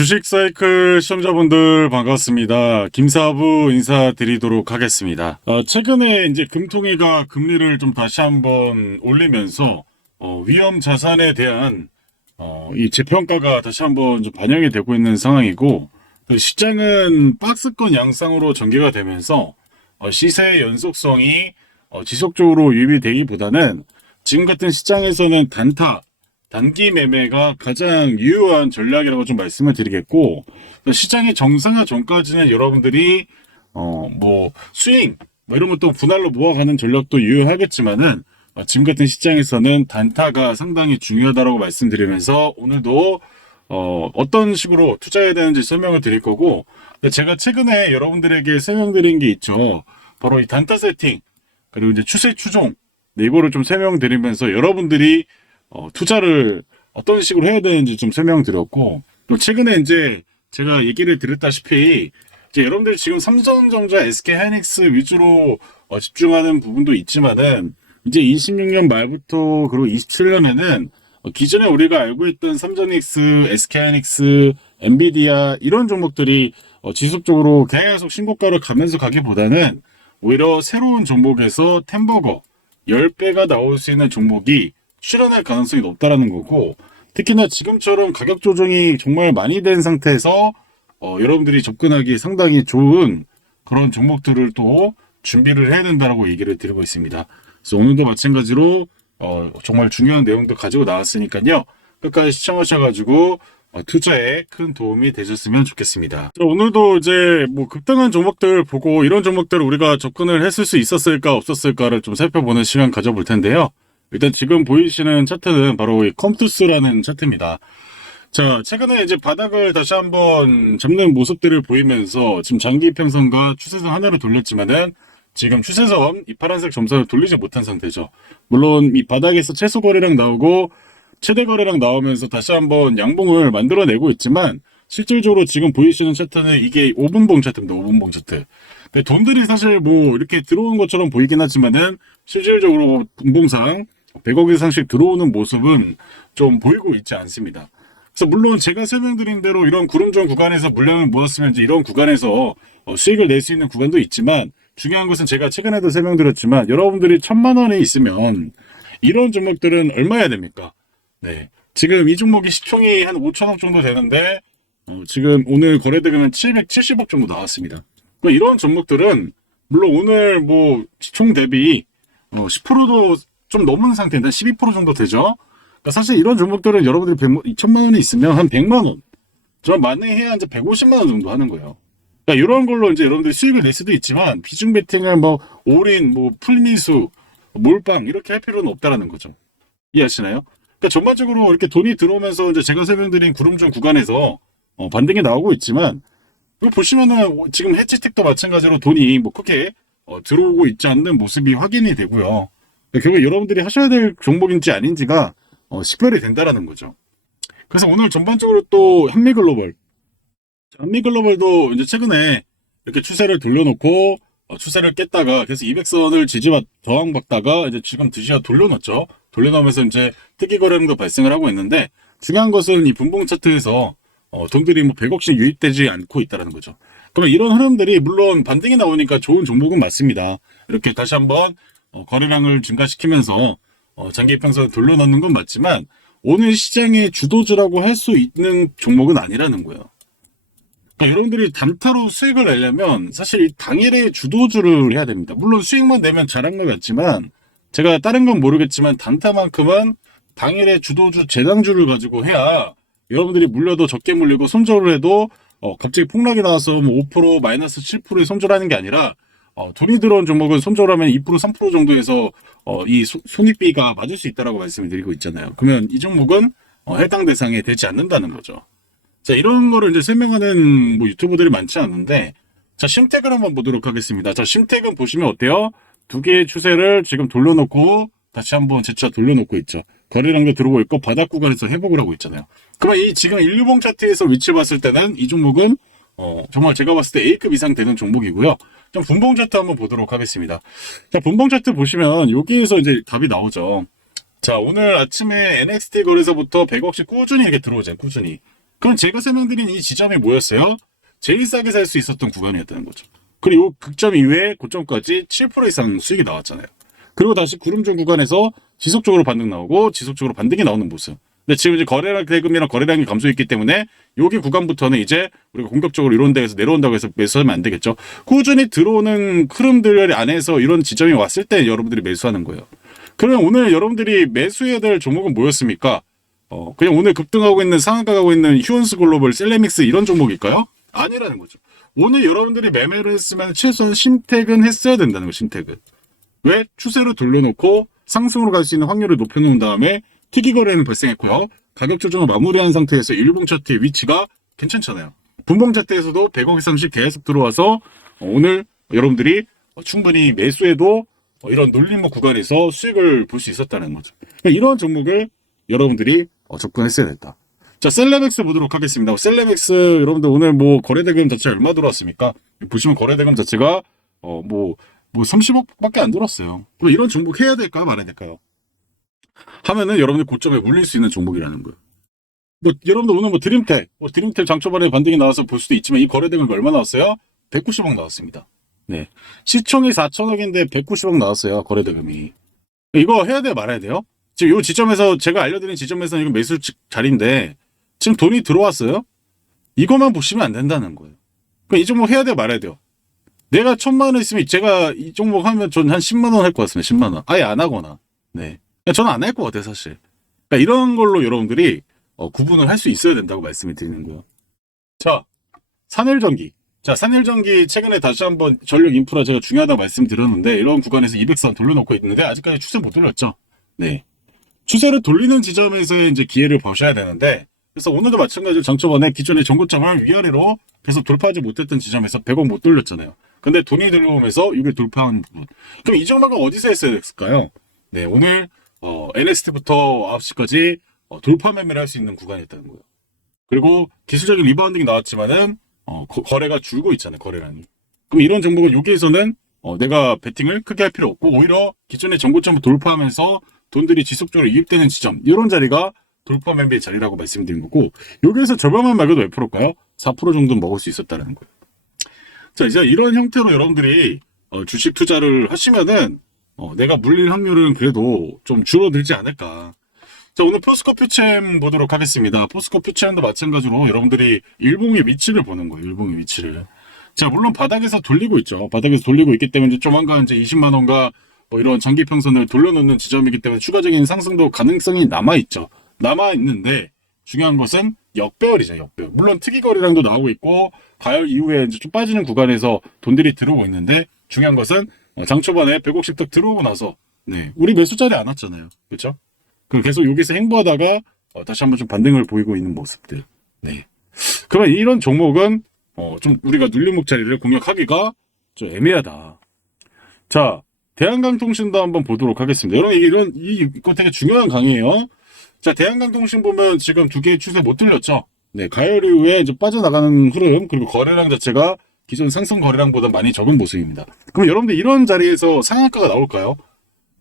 주식 사이클 시청자분들 반갑습니다. 김사부 인사드리도록 하겠습니다. 최근에 이제 금통위가 금리를 좀 다시 한번 올리면서 위험 자산에 대한 이 재평가가 다시 한번 좀 반영이 되고 있는 상황이고, 시장은 박스권 양상으로 전개가 되면서 시세의 연속성이 지속적으로 유지되기보다는 지금 같은 시장에서는 단기 매매가 가장 유효한 전략이라고 좀 말씀을 드리겠고, 시장이 정상화 전까지는 여러분들이 스윙 이런 것도 분할로 모아가는 전략도 유효하겠지만은 지금 같은 시장에서는 단타가 상당히 중요하다고 말씀드리면서 오늘도 어떤 식으로 투자해야 되는지 설명을 드릴 거고, 제가 최근에 여러분들에게 설명드린 게 있죠. 바로 이 단타 세팅 그리고 이제 추세 추종, 이거를 좀 설명드리면서 여러분들이 투자를 어떤 식으로 해야 되는지 좀 설명드렸고, 또 최근에 이제 제가 얘기를 드렸다시피 이제 여러분들 지금 삼성전자, SK하이닉스 위주로 집중하는 부분도 있지만은 이제 26년 말부터 그리고 27년에는 기존에 우리가 알고 있던 삼성엑스, SK하이닉스, 엔비디아 이런 종목들이 지속적으로 계속 신고가를 가면서 가기보다는 오히려 새로운 종목에서 템버거 10배가 나올 수 있는 종목이 출현할 가능성이 높다라는 거고, 특히나 지금처럼 가격 조정이 정말 많이 된 상태에서 여러분들이 접근하기 상당히 좋은 그런 종목들을 또 준비를 해야 된다라고 얘기를 드리고 있습니다. 그래서 오늘도 마찬가지로 정말 중요한 내용도 가지고 나왔으니까요, 끝까지 시청하셔가지고 투자에 큰 도움이 되셨으면 좋겠습니다. 오늘도 이제 급등한 종목들 보고 이런 종목들을 우리가 접근을 했을 수 있었을까 없었을까를 좀 살펴보는 시간 가져볼 텐데요. 일단 지금 보이시는 차트는 바로 이 컴투스라는 차트입니다. 자, 최근에 이제 바닥을 다시 한번 잡는 모습들을 보이면서 지금 장기 이평선과 추세선 하나를 돌렸지만은 지금 추세선 이 파란색 점선을 돌리지 못한 상태죠. 물론 이 바닥에서 최소 거래량 나오고 최대 거래량 나오면서 다시 한번 양봉을 만들어내고 있지만, 실질적으로 지금 보이시는 차트는 이게 5분봉 차트입니다. 5분봉 차트. 돈들이 사실 이렇게 들어오는 것처럼 보이긴 하지만은 실질적으로 분봉상 100억 이상씩 들어오는 모습은 좀 보이고 있지 않습니다. 그래서 물론 제가 설명드린 대로 이런 구름존 구간에서 물량을 모았으면 이제 이런 구간에서 수익을 낼 수 있는 구간도 있지만, 중요한 것은 제가 최근에도 설명드렸지만 여러분들이 1,000만 원에 있으면 이런 종목들은 얼마야 됩니까? 네, 지금 이 종목이 시총이 한 5천억 정도 되는데 지금 오늘 거래대금은 770억 정도 나왔습니다. 그러니까 이런 종목들은 물론 오늘 시총 대비 10%도 좀 넘은 상태인데 12% 정도 되죠. 그러니까 사실 이런 종목들은 여러분들이 2천만 원이 있으면 한 100만 원, 저 만회해야 이제 150만 원 정도 하는 거예요. 그러니까 이런 걸로 이제 여러분들이 수익을 낼 수도 있지만, 비중 베팅을 올인, 풀미수, 몰빵 이렇게 할 필요는 없다라는 거죠. 이해하시나요? 그러니까 전반적으로 이렇게 돈이 들어오면서 이제 제가 설명드린 구름존 구간에서 반등이 나오고 있지만, 이거 보시면은 지금 해치텍도 마찬가지로 돈이 크게 들어오고 있지 않는 모습이 확인이 되고요. 결국 여러분들이 하셔야 될 종목인지 아닌지가 식별이 된다라는 거죠. 그래서 오늘 전반적으로 또 한미글로벌도 이제 최근에 이렇게 추세를 돌려놓고 추세를 깼다가 그래서 200선을 저항받다가 이제 지금 드시어 돌려놓죠. 돌려놓으면서 이제 특이 거래량도 발생을 하고 있는데, 중요한 것은 이 분봉 차트에서 돈들이 100억씩 유입되지 않고 있다는 거죠. 그러면 이런 흐름들이 물론 반등이 나오니까 좋은 종목은 맞습니다. 이렇게 다시 한번 거래량을 증가시키면서 장기 이평선을 돌려놓는 건 맞지만, 오늘 시장의 주도주라고 할 수 있는 종목은 아니라는 거예요. 그러니까 여러분들이 단타로 수익을 내려면 사실 이 당일에 주도주를 해야 됩니다. 물론 수익만 내면 잘한 것 같지만, 제가 다른 건 모르겠지만 단타만큼은 당일에 주도주, 재당주를 가지고 해야 여러분들이 물려도 적게 물리고 손절을 해도 갑자기 폭락이 나와서 5% 마이너스 7%에 손절하는 게 아니라 돈이 들어온 종목은 손절하면 2% 3% 정도에서 이 손익비가 맞을 수 있다라고 말씀을 드리고 있잖아요. 그러면 이 종목은 해당 대상에 되지 않는다는 거죠. 자, 이런 거를 이제 설명하는 유튜버들이 많지 않은데, 자, 심택을 한번 보도록 하겠습니다. 자, 심택은 보시면 어때요? 두 개의 추세를 지금 돌려놓고 다시 한번 재차 돌려놓고 있죠. 거래량도 들어오고 있고 바닥 구간에서 회복을 하고 있잖아요. 그러면 이 지금 일봉 차트에서 위치 봤을 때는 이 종목은 정말 제가 봤을 때 A급 이상 되는 종목이고요. 좀 분봉 차트 한번 보도록 하겠습니다. 자, 분봉 차트 보시면 여기에서 이제 답이 나오죠. 자, 오늘 아침에 NXT 거래소부터 100억씩 꾸준히 이렇게 들어오잖아요. 꾸준히. 그럼 제가 설명드린 이 지점이 뭐였어요? 제일 싸게 살 수 있었던 구간이었다는 거죠. 그리고 극점 이후에 고점까지 7% 이상 수익이 나왔잖아요. 그리고 다시 구름존 구간에서 지속적으로 반등 나오고 지속적으로 반등이 나오는 모습. 근데 지금 이제 거래량 대금이랑 거래량이 감소했기 때문에 여기 구간부터는 이제 우리가 공격적으로 이런 데에서 내려온다고 해서 매수하면 안 되겠죠. 꾸준히 들어오는 흐름들 안에서 이런 지점이 왔을 때 여러분들이 매수하는 거예요. 그러면 오늘 여러분들이 매수해야 될 종목은 뭐였습니까? 그냥 오늘 급등하고 있는 상한가 가고 있는 휴원스 글로벌, 셀레믹스 이런 종목일까요? 아니라는 거죠. 오늘 여러분들이 매매를 했으면 최소한 심택은 했어야 된다는 거예요. 심택은. 왜? 추세로 돌려놓고 상승으로 갈 수 있는 확률을 높여놓은 다음에 특이 거래는 발생했고요. 가격 조정을 마무리한 상태에서 일봉 차트의 위치가 괜찮잖아요. 분봉 차트에서도 100억 이상씩 계속 들어와서 오늘 여러분들이 충분히 매수해도 이런 놀림목 구간에서 수익을 볼 수 있었다는 거죠. 이런 종목을 여러분들이 접근했어야 됐다. 자, 셀레맥스 보도록 하겠습니다. 셀레맥스 여러분들 오늘 뭐 거래대금 자체가 얼마 들어왔습니까? 보시면 거래대금 자체가 뭐 30억밖에 안 들었어요. 그럼 이런 종목 해야 될까요? 말아야 될까요? 하면은 여러분들 고점에 물릴 수 있는 종목이라는 거예요. 뭐 여러분들 오늘 뭐 드림텍 장초반에 반등이 나와서 볼 수도 있지만 이 거래대금이 얼마 나왔어요? 190억 나왔습니다. 네. 시총이 4천억인데 190억 나왔어요. 거래대금이. 이거 해야 돼요? 말아야 돼요? 지금 이 지점에서 제가 알려드린 지점에서는 이거 매수 자리인데 지금 돈이 들어왔어요? 이것만 보시면 안 된다는 거예요. 그럼 이 종목 해야 돼요? 말아야 돼요? 내가 1,000만 원 있으면 제가 이 종목 하면 전 한 10만 원 할 것 같습니다. 10만 원. 아예 안 하거나. 네. 저는 안 할 것 같아요, 사실. 그러니까 이런 걸로 여러분들이 구분을 할 수 있어야 된다고 말씀을 드리는 거예요. 자, 산일전기. 자, 산일전기 최근에 다시 한번 전력 인프라 제가 중요하다고 말씀드렸는데 이런 구간에서 200선 돌려놓고 있는데 아직까지 추세 못 돌렸죠. 네. 추세를 돌리는 지점에서의 이제 기회를 보셔야 되는데 그래서 오늘도 마찬가지로 장초반에 기존의 전고점을 위아래로 계속 돌파하지 못했던 지점에서 100억 못 돌렸잖아요. 근데 돈이 들어오면서 이걸 돌파하는 부분. 그럼 이 정도가 어디서 했어야 됐을까요? 네, 오늘 NST부터 9시까지 돌파 매매를 할 수 있는 구간이었다는 거예요. 그리고 기술적인 리바운딩이 나왔지만은 거래가 줄고 있잖아요. 거래량이. 그럼 이런 종목은 여기에서는 내가 베팅을 크게 할 필요 없고 오히려 기존의 정고점을 돌파하면서 돈들이 지속적으로 유입되는 지점 이런 자리가 돌파 매매의 자리라고 말씀드린 거고 여기에서 절반만 말고도 몇 프로일까요? 4% 정도 먹을 수 있었다는 거예요. 자, 이제 이런 형태로 여러분들이 주식 투자를 하시면은 내가 물릴 확률은 그래도 좀 줄어들지 않을까. 자, 오늘 포스코 퓨챔 보도록 하겠습니다. 포스코 퓨챔도 마찬가지로 여러분들이 일봉의 위치를 보는 거예요. 일봉의 위치를. 자, 물론 바닥에서 돌리고 있죠. 바닥에서 돌리고 있기 때문에 조만간 이제 20만 원과 뭐 이런 장기 평선을 돌려놓는 지점이기 때문에 추가적인 상승도 가능성이 남아있죠. 남아있는데 중요한 것은 역배열이죠. 역배열. 물론 특이 거래량도 나오고 있고 가열 이후에 이제 좀 빠지는 구간에서 돈들이 들어오고 있는데 중요한 것은 장 초반에 150턱 들어오고 나서 네, 우리 매수 자리 안 왔잖아요. 그렇죠? 계속 여기서 행보하다가 다시 한번 좀 반등을 보이고 있는 모습들. 네. 그러면 이런 종목은 좀 우리가 눌림목 자리를 공략하기가 좀 애매하다. 자, 대한강통신도 한번 보도록 하겠습니다. 여러분 이거 되게 중요한 강의예요. 자, 대한강통신 보면 지금 두 개의 추세 못 들렸죠? 네, 가열 이후에 이제 빠져나가는 흐름 그리고 거래량 자체가 기존 상승 거래량보다 많이 적은 모습입니다. 그럼 여러분들 이런 자리에서 상한가가 나올까요?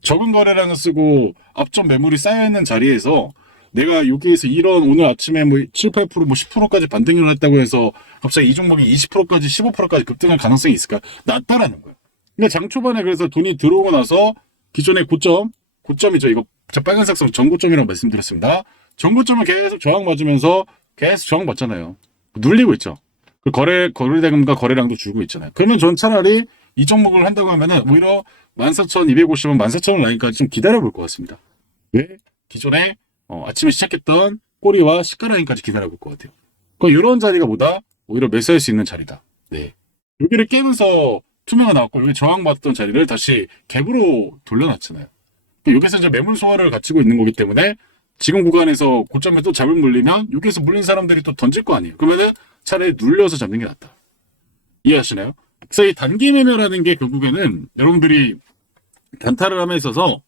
적은 거래량을 쓰고 앞전 매물이 쌓여있는 자리에서 내가 여기에서 이런 오늘 아침에 뭐 7, 8%, 뭐 10%까지 반등을 했다고 해서 갑자기 이 종목이 20%까지 15%까지 급등할 가능성이 있을까? 낮다라는 거예요. 그러니까 장 초반에 그래서 돈이 들어오고 나서 기존의 고점이죠. 이거 저 빨간색 선 전고점이라고 말씀드렸습니다. 전고점을 계속 저항 맞으면서 계속 저항 받잖아요. 눌리고 있죠. 그 거래대금과 거래량도 줄고 있잖아요. 그러면 전 차라리 이 종목을 한다고 하면은 오히려 14,250원, 14,000원 라인까지 좀 기다려볼 것 같습니다. 왜? 기존에 아침에 시작했던 꼬리와 시가 라인까지 기다려볼 것 같아요. 그럼 이런 자리가 뭐다? 오히려 매수할 수 있는 자리다. 네. 여기를 깨면서 투명화 나왔고 여기 저항받던 자리를 다시 갭으로 돌려놨잖아요. 여기서 이제 매물 소화를 갖추고 있는 거기 때문에 지금 구간에서 고점에 또 잡을 물리면 여기서 물린 사람들이 또 던질 거 아니에요. 그러면은 차라리 눌려서 잡는 게 낫다. 이해하시나요? 그래서 이 단기 매매라는 게 결국에는 여러분들이 단타를 함에 있어서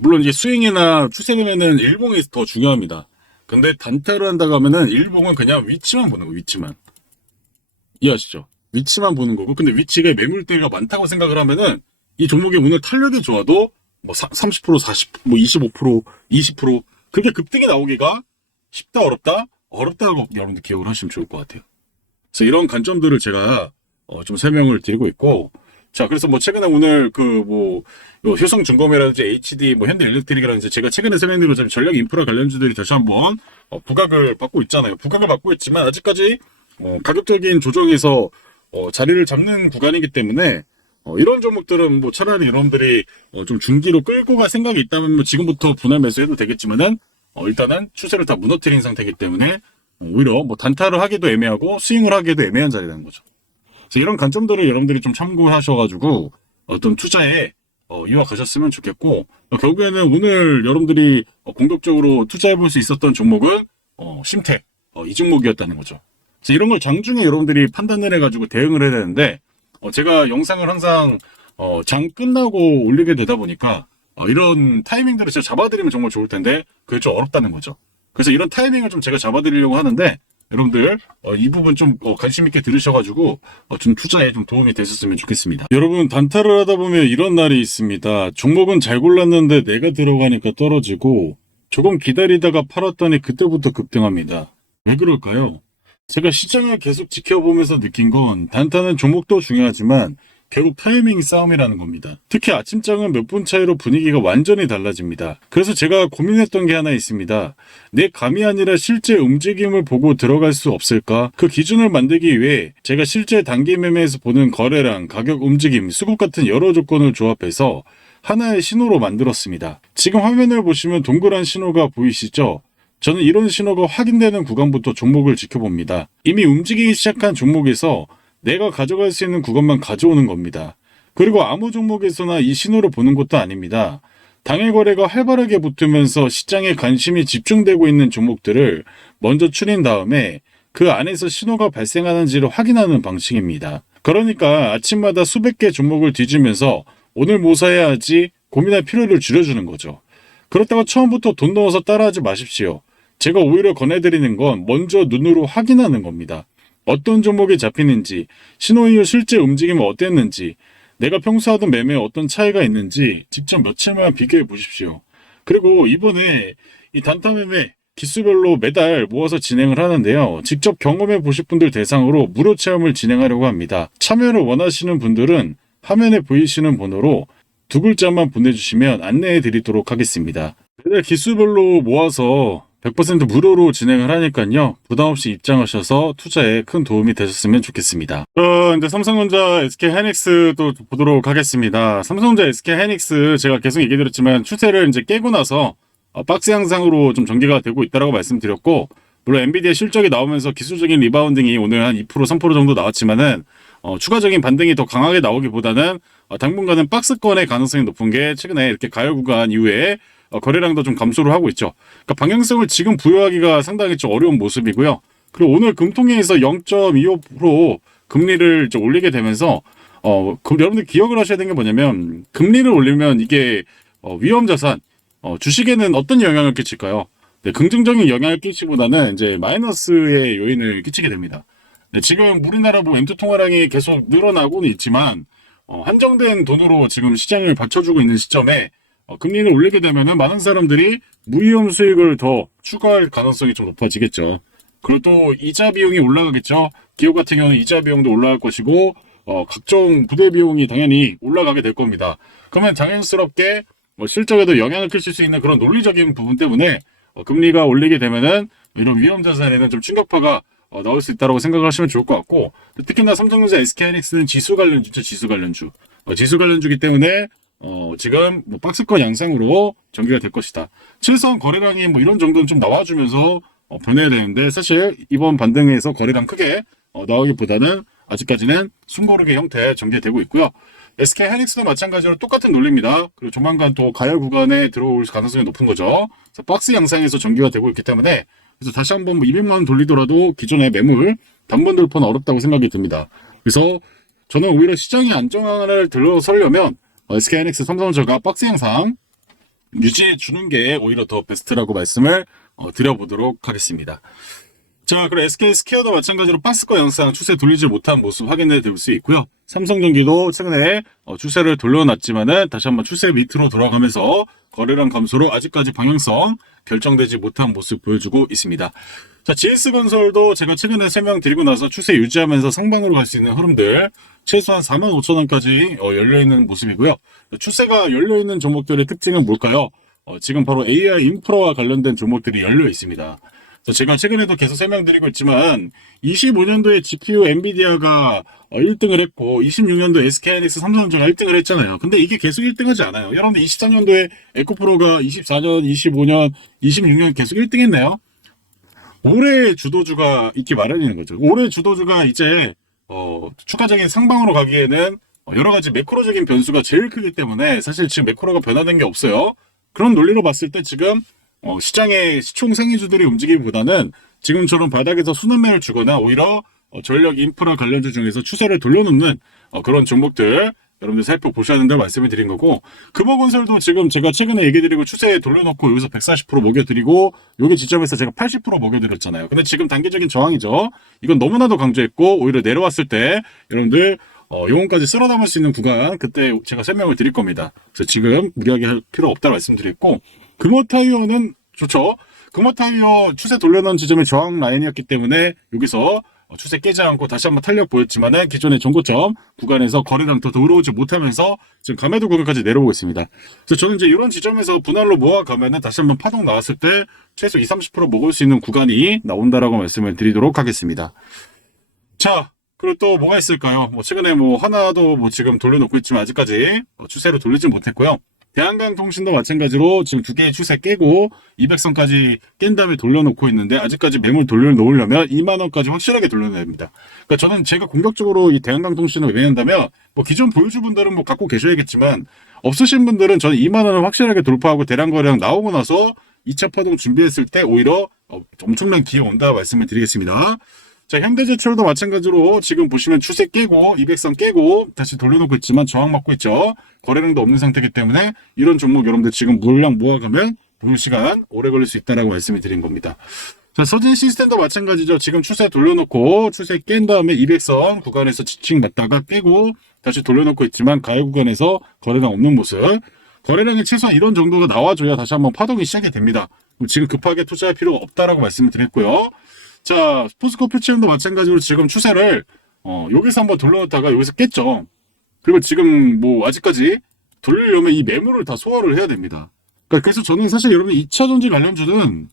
물론 이제 스윙이나 추세 매매는 일봉이 더 중요합니다. 근데 단타를 한다고 하면은 일봉은 그냥 위치만 보는 거예요. 위치만. 이해하시죠? 위치만 보는 거고 근데 위치가 매물대가 많다고 생각을 하면은 이 종목이 오늘 탄력이 좋아도 뭐 30%, 40, 뭐 25%, 20% 그게 급등이 나오기가 쉽다 어렵다? 어렵다고 여러분들 기억을 하시면 좋을 것 같아요. 그래서 이런 관점들을 제가 좀 설명을 드리고 있고, 자, 그래서 뭐 최근에 오늘 효성중공업이라든지 HD, 뭐 현대일렉트릭이라든지 제가 최근에 설명드린 것처럼 전력 인프라 관련주들이 다시 한번 부각을 받고 있잖아요. 부각을 받고 있지만 아직까지 가격적인 조정에서 자리를 잡는 구간이기 때문에 이런 종목들은 뭐 차라리 여러분들이 좀 중기로 끌고 갈 생각이 있다면 뭐 지금부터 분할 매수해도 되겠지만은 일단은 추세를 다 무너뜨린 상태이기 때문에 오히려 뭐 단타를 하기도 애매하고 스윙을 하기도 애매한 자리라는 거죠. 그래서 이런 관점들을 여러분들이 좀 참고하셔가지고 어떤 투자에 이어가셨으면 좋겠고, 결국에는 오늘 여러분들이 공격적으로 투자해볼 수 있었던 종목은 심택 이 종목이었다는 거죠. 그래서 이런 걸 장중에 여러분들이 판단을 해가지고 대응을 해야 되는데, 제가 영상을 항상 장 끝나고 올리게 되다 보니까 이런 타이밍들을 제가 잡아드리면 정말 좋을 텐데 그게 좀 어렵다는 거죠. 그래서 이런 타이밍을 좀 제가 잡아드리려고 하는데, 여러분들 이 부분 좀 관심 있게 들으셔가지고 좀 투자에 좀 도움이 되셨으면 좋겠습니다. 여러분, 단타를 하다 보면 이런 날이 있습니다. 종목은 잘 골랐는데 내가 들어가니까 떨어지고, 조금 기다리다가 팔았더니 그때부터 급등합니다. 왜 그럴까요? 제가 시장을 계속 지켜보면서 느낀 건, 단타는 종목도 중요하지만 결국 타이밍 싸움이라는 겁니다. 특히 아침장은 몇 분 차이로 분위기가 완전히 달라집니다. 그래서 제가 고민했던 게 하나 있습니다. 내 감이 아니라 실제 움직임을 보고 들어갈 수 없을까? 그 기준을 만들기 위해 제가 실제 단기 매매에서 보는 거래량, 가격 움직임, 수급 같은 여러 조건을 조합해서 하나의 신호로 만들었습니다. 지금 화면을 보시면 동그란 신호가 보이시죠? 저는 이런 신호가 확인되는 구간부터 종목을 지켜봅니다. 이미 움직이기 시작한 종목에서 내가 가져갈 수 있는 구간만 가져오는 겁니다. 그리고 아무 종목에서나 이 신호를 보는 것도 아닙니다. 당일 거래가 활발하게 붙으면서 시장에 관심이 집중되고 있는 종목들을 먼저 추린 다음에 그 안에서 신호가 발생하는지를 확인하는 방식입니다. 그러니까 아침마다 수백 개 종목을 뒤지면서 오늘 뭐 사야 하지 고민할 필요를 줄여주는 거죠. 그렇다고 처음부터 돈 넣어서 따라하지 마십시오. 제가 오히려 권해드리는 건 먼저 눈으로 확인하는 겁니다. 어떤 종목이 잡히는지, 신호 이후 실제 움직임은 어땠는지, 내가 평소 하던 매매에 어떤 차이가 있는지 직접 며칠만 비교해 보십시오. 그리고 이번에 이 단타 매매 기수별로 매달 모아서 진행을 하는데요. 직접 경험해 보실 분들 대상으로 무료 체험을 진행하려고 합니다. 참여를 원하시는 분들은 화면에 보이시는 번호로 두 글자만 보내주시면 안내해 드리도록 하겠습니다. 매달 기수별로 모아서 100% 무료로 진행을 하니까요. 부담없이 입장하셔서 투자에 큰 도움이 되셨으면 좋겠습니다. 이제 삼성전자, SK하이닉스도 보도록 하겠습니다. 삼성전자, SK하이닉스 제가 계속 얘기드렸지만 추세를 이제 깨고 나서 박스 양상으로 좀 전개가 되고 있다고 말씀드렸고, 물론 엔비디아 실적이 나오면서 기술적인 리바운딩이 오늘 한 2%, 3% 정도 나왔지만은 추가적인 반등이 더 강하게 나오기보다는 당분간은 박스권의 가능성이 높은 게 최근에 이렇게 가열 구간 이후에 거래량도 좀 감소를 하고 있죠. 그러니까 방향성을 지금 부여하기가 상당히 좀 어려운 모습이고요. 그리고 오늘 금통위에서 0.25% 금리를 좀 올리게 되면서 여러분들 기억을 하셔야 되는 게 뭐냐면, 금리를 올리면 이게 위험 자산, 주식에는 어떤 영향을 끼칠까요? 네, 긍정적인 영향을 끼치기보다는 이제 마이너스의 요인을 끼치게 됩니다. 네, 지금 우리나라 뭐 엔트 통화량이 계속 늘어나고는 있지만 한정된 돈으로 지금 시장을 받쳐주고 있는 시점에 금리를 올리게 되면은 많은 사람들이 무위험 수익을 더 추가할 가능성이 좀 높아지겠죠. 그리고 또 이자 비용이 올라가겠죠. 기업 같은 경우는 이자 비용도 올라갈 것이고 각종 부대 비용이 당연히 올라가게 될 겁니다. 그러면 당연스럽게 실적에도 영향을 끼칠 수 있는 그런 논리적인 부분 때문에 금리가 올리게 되면은 이런 위험 자산에는 좀 충격파가 나올 수 있다고 생각하시면 좋을 것 같고, 특히나 삼성전자, SK하이닉스는 지수 관련주죠. 지수 관련주기 때문에 지금 박스권 양상으로 전개가 될 것이다. 최소한 거래량이 이런 정도는 좀 나와주면서 변해야 되는데, 사실 이번 반등에서 거래량 크게 나오기보다는 아직까지는 숨고르기 형태 전개되고 있고요. SK하이닉스도 마찬가지로 똑같은 논리입니다. 그리고 조만간 또 가열 구간에 들어올 가능성이 높은 거죠. 그래서 박스 양상에서 전개가 되고 있기 때문에, 그래서 다시 한번 200만 원 돌리더라도 기존의 매물 단번 돌파는 어렵다고 생각이 듭니다. 그래서 저는 오히려 시장의 안정화를 들어서려면 SK하이닉스, 삼성전자가 박스 양상 유지해 주는 게 오히려 더 베스트라고 말씀을 드려보도록 하겠습니다. 자, 그리고 SK 스퀘어도 마찬가지로 박스권 영상 추세 돌리지 못한 모습 확인해 볼 수 있고요. 삼성전기도 최근에 추세를 돌려놨지만은 다시 한번 추세 밑으로 돌아가면서 거래량 감소로 아직까지 방향성 결정되지 못한 모습 보여주고 있습니다. 자, GS건설도 제가 최근에 설명드리고 나서 추세 유지하면서 상방으로 갈 수 있는 흐름들 최소한 45,000원까지 열려있는 모습이고요. 추세가 열려있는 종목들의 특징은 뭘까요? 지금 바로 AI 인프라와 관련된 종목들이 열려 있습니다. 제가 최근에도 계속 설명드리고 있지만 25년도에 GPU 엔비디아가 1등을 했고 26년도에 SK하이닉스 삼성전자가 1등을 했잖아요. 근데 이게 계속 1등하지 않아요. 여러분들 24년도에 에코프로가 24년, 25년, 26년 계속 1등 했네요. 올해 주도주가 있기 마련인 거죠. 올해 주도주가 이제 추가적인 상방으로 가기에는 여러 가지 매크로적인 변수가 제일 크기 때문에 사실 지금 매크로가 변화된 게 없어요. 그런 논리로 봤을 때 지금 시장의 시총 상위주들이 움직이기보다는 지금처럼 바닥에서 순환매를 주거나 오히려 전력 인프라 관련주 중에서 추세를 돌려놓는 그런 종목들 여러분들 살펴보셔야 된다고 말씀을 드린 거고, 금호건설도 지금 제가 최근에 얘기드리고 추세에 돌려놓고 여기서 140% 먹여드리고 여기 지점에서 제가 80% 먹여드렸잖아요. 근데 지금 단기적인 저항이죠. 이건 너무나도 강조했고 오히려 내려왔을 때 여러분들 영혼까지 쓸어 담을 수 있는 구간 그때 제가 설명을 드릴 겁니다. 그래서 지금 무리하게 할 필요 없다고 말씀드렸고, 금호타이어는 좋죠. 금호타이어 추세 돌려놓은 지점이 저항 라인이었기 때문에 여기서 추세 깨지 않고 다시 한번 탄력 보였지만은 기존의 정고점 구간에서 거래량 더 들어오지 못하면서 지금 감해도 구간까지 내려오고 있습니다. 그래서 저는 이제 이런 지점에서 분할로 모아가면은 다시 한번 파동 나왔을 때 최소 20-30% 먹을 수 있는 구간이 나온다라고 말씀을 드리도록 하겠습니다. 자, 그리고 또 뭐가 있을까요? 최근에 하나도 지금 돌려놓고 있지만 아직까지 추세로 돌리지 못했고요. 대한강통신도 마찬가지로 지금 두 개의 추세 깨고 200선까지 깬 다음에 돌려놓고 있는데 아직까지 매물 돌려놓으려면 2만원까지 확실하게 돌려놔야 됩니다. 그러니까 저는 제가 공격적으로 이 대한강통신을 왜 한다면 기존 보유주분들은 갖고 계셔야겠지만 없으신 분들은 저는 2만원을 확실하게 돌파하고 대량 거래량 나오고 나서 2차 파동 준비했을 때 오히려 엄청난 기회 온다 말씀을 드리겠습니다. 자, 현대제철도 마찬가지로 지금 보시면 추세 깨고 200선 깨고 다시 돌려놓고 있지만 저항 맞고 있죠. 거래량도 없는 상태이기 때문에 이런 종목 여러분들 지금 물량 모아가면 보유 시간 오래 걸릴 수 있다라고 말씀을 드린 겁니다. 자, 서진 시스템도 마찬가지죠. 지금 추세 돌려놓고 추세 깬 다음에 200선 구간에서 지칭 맞다가 깨고 다시 돌려놓고 있지만 가해 구간에서 거래량 없는 모습. 거래량이 최소한 이런 정도가 나와줘야 다시 한번 파동이 시작이 됩니다. 지금 급하게 투자할 필요가 없다라고 말씀을 드렸고요. 자, 포스코 퓨처엠도 마찬가지로 지금 추세를 여기서 한번 돌려놓다가 여기서 깼죠. 그리고 지금 아직까지 돌리려면 이 매물을 다 소화를 해야 됩니다. 그래서 저는 사실 여러분 2차 전지 관련주는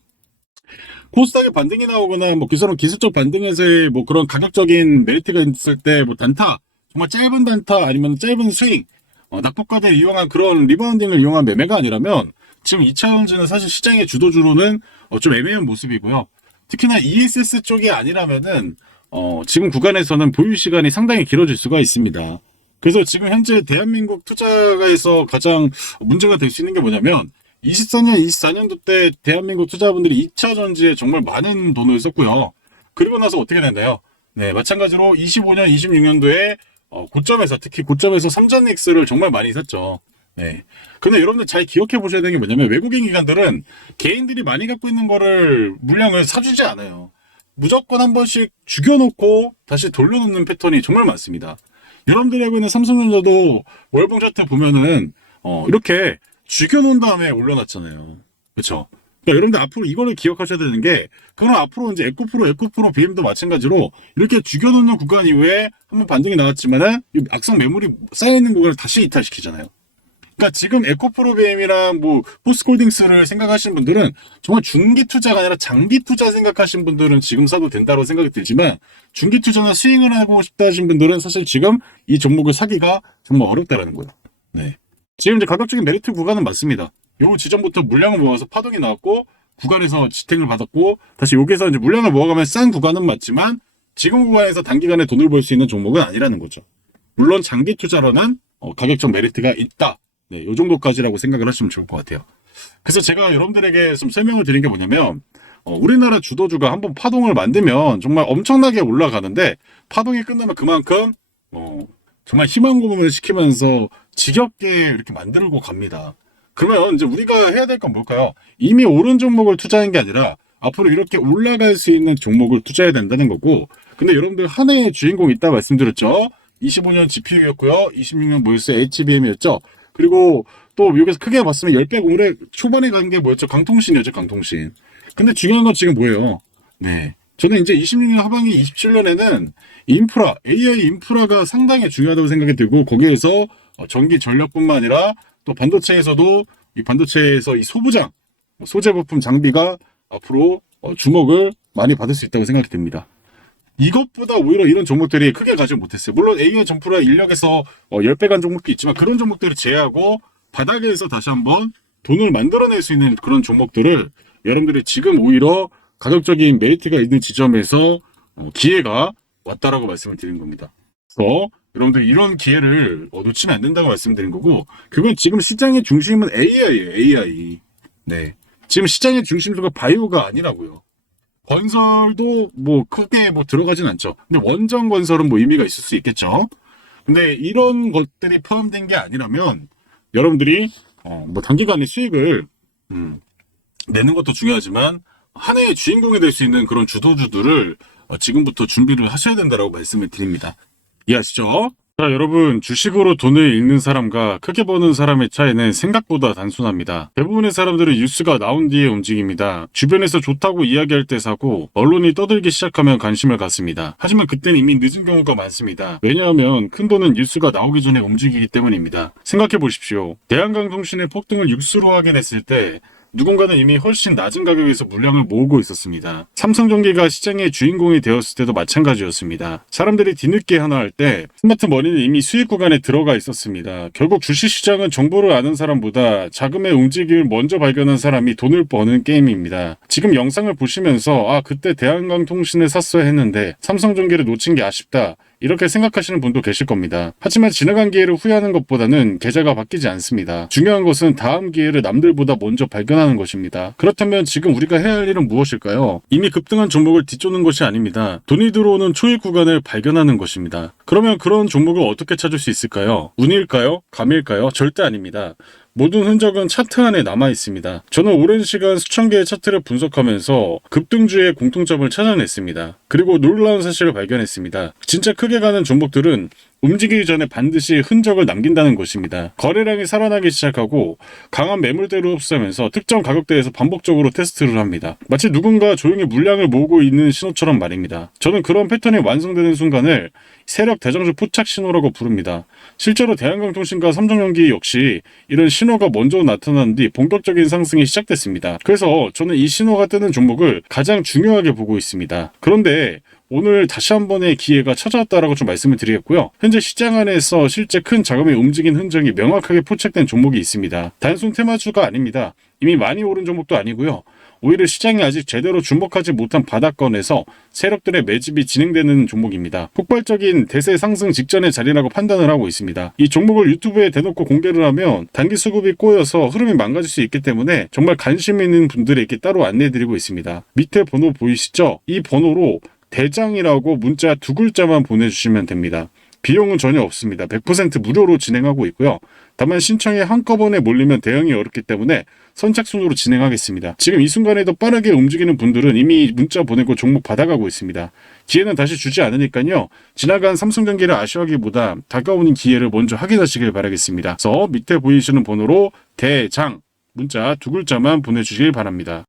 코스닥에 반등이 나오거나 기술적 반등에서의 그런 가격적인 메리트가 있을 때 단타, 정말 짧은 단타 아니면 짧은 스윙, 낙폭과대를 이용한 그런 리바운딩을 이용한 매매가 아니라면 지금 2차 전지는 사실 시장의 주도주로는 좀 애매한 모습이고요. 특히나 ESS 쪽이 아니라면은 지금 구간에서는 보유 시간이 상당히 길어질 수가 있습니다. 그래서 지금 현재 대한민국 투자가에서 가장 문제가 될 수 있는 게 뭐냐면 24년, 24년도 때 대한민국 투자분들이 2차 전지에 정말 많은 돈을 썼고요. 그리고 나서 어떻게 됐나요? 네, 마찬가지로 25년, 26년도에 고점에서 특히 고점에서 삼전엑스를 정말 많이 샀죠. 네. 근데 여러분들 잘 기억해 보셔야 되는 게 뭐냐면 외국인 기관들은 개인들이 많이 갖고 있는 거를 물량을 사주지 않아요. 무조건 한 번씩 죽여놓고 다시 돌려놓는 패턴이 정말 많습니다. 여러분들이 알고 있는 삼성전자도 월봉 차트 보면은 이렇게 죽여놓은 다음에 올려놨잖아요. 그렇죠? 그러니까 여러분들 앞으로 이거를 기억하셔야 되는 게, 그럼 앞으로 이제 에코프로, BM도 마찬가지로 이렇게 죽여놓는 구간 이후에 한번 반등이 나왔지만은 악성 매물이 쌓여있는 구간을 다시 이탈시키잖아요. 그러니까 지금 에코프로 BM이랑 포스코홀딩스를 생각하시는 분들은 정말 중기 투자가 아니라 장기 투자 생각하시는 분들은 지금 사도 된다고 생각이 들지만, 중기 투자나 스윙을 하고 싶다 하신 분들은 사실 지금 이 종목을 사기가 정말 어렵다라는 거예요. 네. 지금 이제 가격적인 메리트 구간은 맞습니다. 요 지점부터 물량을 모아서 파동이 나왔고 구간에서 지탱을 받았고 다시 여기서 이제 물량을 모아가면 싼 구간은 맞지만 지금 구간에서 단기간에 돈을 벌 수 있는 종목은 아니라는 거죠. 물론 장기 투자로는 가격적 메리트가 있다. 네, 요 정도까지라고 생각을 하시면 좋을 것 같아요. 그래서 제가 여러분들에게 좀 설명을 드린 게 뭐냐면 우리나라 주도주가 한번 파동을 만들면 정말 엄청나게 올라가는데 파동이 끝나면 그만큼 정말 희망고문을 시키면서 지겹게 이렇게 만들고 갑니다. 그러면 이제 우리가 해야 될 건 뭘까요? 이미 오른 종목을 투자하는 게 아니라 앞으로 이렇게 올라갈 수 있는 종목을 투자해야 된다는 거고, 근데 여러분들 한 해의 주인공이 있다 말씀드렸죠. 25년 GPU였고요. 26년 뭐였어요? HBM이었죠. 그리고 또 여기서 크게 봤으면 10배 올해 초반에 간 게 뭐였죠? 강통신이었죠, 강통신. 근데 중요한 건 지금 뭐예요? 네. 저는 이제 26년 하반기 27년에는 인프라, AI 인프라가 상당히 중요하다고 생각이 들고, 거기에서 전기 전력뿐만 아니라 또 반도체에서도 이 반도체에서 이 소부장, 소재 부품 장비가 앞으로 주목을 많이 받을 수 있다고 생각이 듭니다. 이것보다 오히려 이런 종목들이 크게 가지 못했어요. 물론 AI 전프라 인력에서 10배 간 종목도 있지만 그런 종목들을 제외하고 바닥에서 다시 한번 돈을 만들어낼 수 있는 그런 종목들을 여러분들이 지금 오히려 가격적인 메리트가 있는 지점에서 기회가 왔다라고 말씀을 드린 겁니다. 그래서 여러분들 이런 기회를 놓치면 안 된다고 말씀드린 거고, 그건 지금 시장의 중심은 AI예요. AI. 네. 지금 시장의 중심도가 바이오가 아니라고요. 건설도 뭐 크게 뭐 들어가진 않죠. 근데 원전 건설은 뭐 의미가 있을 수 있겠죠. 근데 이런 것들이 포함된 게 아니라면 여러분들이 뭐 단기간에 수익을 내는 것도 중요하지만 한 해의 주인공이 될 수 있는 그런 주도주들을 지금부터 준비를 하셔야 된다라고 말씀을 드립니다. 이해하시죠? 자, 여러분, 주식으로 돈을 잃는 사람과 크게 버는 사람의 차이는 생각보다 단순합니다. 대부분의 사람들은 뉴스가 나온 뒤에 움직입니다. 주변에서 좋다고 이야기할 때 사고, 언론이 떠들기 시작하면 관심을 갖습니다. 하지만 그때는 이미 늦은 경우가 많습니다. 왜냐하면 큰 돈은 뉴스가 나오기 전에 움직이기 때문입니다. 생각해 보십시오. 대한강통신의 폭등을 뉴스로 확인했을 때 누군가는 이미 훨씬 낮은 가격에서 물량을 모으고 있었습니다. 삼성전기가 시장의 주인공이 되었을 때도 마찬가지였습니다. 사람들이 뒤늦게 하나 할 때 스마트 머니는 이미 수익 구간에 들어가 있었습니다. 결국 주식시장은 정보를 아는 사람보다 자금의 움직임을 먼저 발견한 사람이 돈을 버는 게임입니다. 지금 영상을 보시면서 그때 대한강통신을 샀어야 했는데 삼성전기를 놓친 게 아쉽다, 이렇게 생각하시는 분도 계실 겁니다. 하지만 지나간 기회를 후회하는 것보다는 계좌가 바뀌지 않습니다. 중요한 것은 다음 기회를 남들보다 먼저 발견하는 것입니다. 그렇다면 지금 우리가 해야 할 일은 무엇일까요? 이미 급등한 종목을 뒤쫓는 것이 아닙니다. 돈이 들어오는 초입 구간을 발견하는 것입니다. 그러면 그런 종목을 어떻게 찾을 수 있을까요? 운일까요? 감일까요? 절대 아닙니다. 모든 흔적은 차트 안에 남아 있습니다. 저는 오랜 시간 수천 개의 차트를 분석하면서 급등주의 공통점을 찾아냈습니다. 그리고 놀라운 사실을 발견했습니다. 진짜 크게 가는 종목들은 움직이기 전에 반드시 흔적을 남긴다는 것입니다. 거래량이 살아나기 시작하고 강한 매물대로 흡수하면서 특정 가격대에서 반복적으로 테스트를 합니다. 마치 누군가 조용히 물량을 모으고 있는 신호처럼 말입니다. 저는 그런 패턴이 완성되는 순간을 세력 대장주 포착 신호라고 부릅니다. 실제로 대한강통신과 삼성전기 역시 이런 신호가 먼저 나타난 뒤 본격적인 상승이 시작됐습니다. 그래서 저는 이 신호가 뜨는 종목을 가장 중요하게 보고 있습니다. 그런데 오늘 다시 한 번의 기회가 찾아왔다라고 좀 말씀을 드리겠고요. 현재 시장 안에서 실제 큰 자금이 움직인 흔적이 명확하게 포착된 종목이 있습니다. 단순 테마주가 아닙니다. 이미 많이 오른 종목도 아니고요. 오히려 시장이 아직 제대로 주목하지 못한 바닥권에서 세력들의 매집이 진행되는 종목입니다. 폭발적인 대세 상승 직전의 자리라고 판단을 하고 있습니다. 이 종목을 유튜브에 대놓고 공개를 하면 단기 수급이 꼬여서 흐름이 망가질 수 있기 때문에 정말 관심 있는 분들에게 따로 안내해드리고 있습니다. 밑에 번호 보이시죠? 이 번호로 대장이라고 문자 2글자만 보내주시면 됩니다. 비용은 전혀 없습니다. 100% 무료로 진행하고 있고요. 다만 신청이 한꺼번에 몰리면 대응이 어렵기 때문에 선착순으로 진행하겠습니다. 지금 이 순간에도 빠르게 움직이는 분들은 이미 문자 보내고 종목 받아가고 있습니다. 기회는 다시 주지 않으니까요. 지나간 삼성전기를 아쉬워하기보다 다가오는 기회를 먼저 확인하시길 바라겠습니다. 그래서 밑에 보이시는 번호로 대장 문자 2글자만 보내주시길 바랍니다.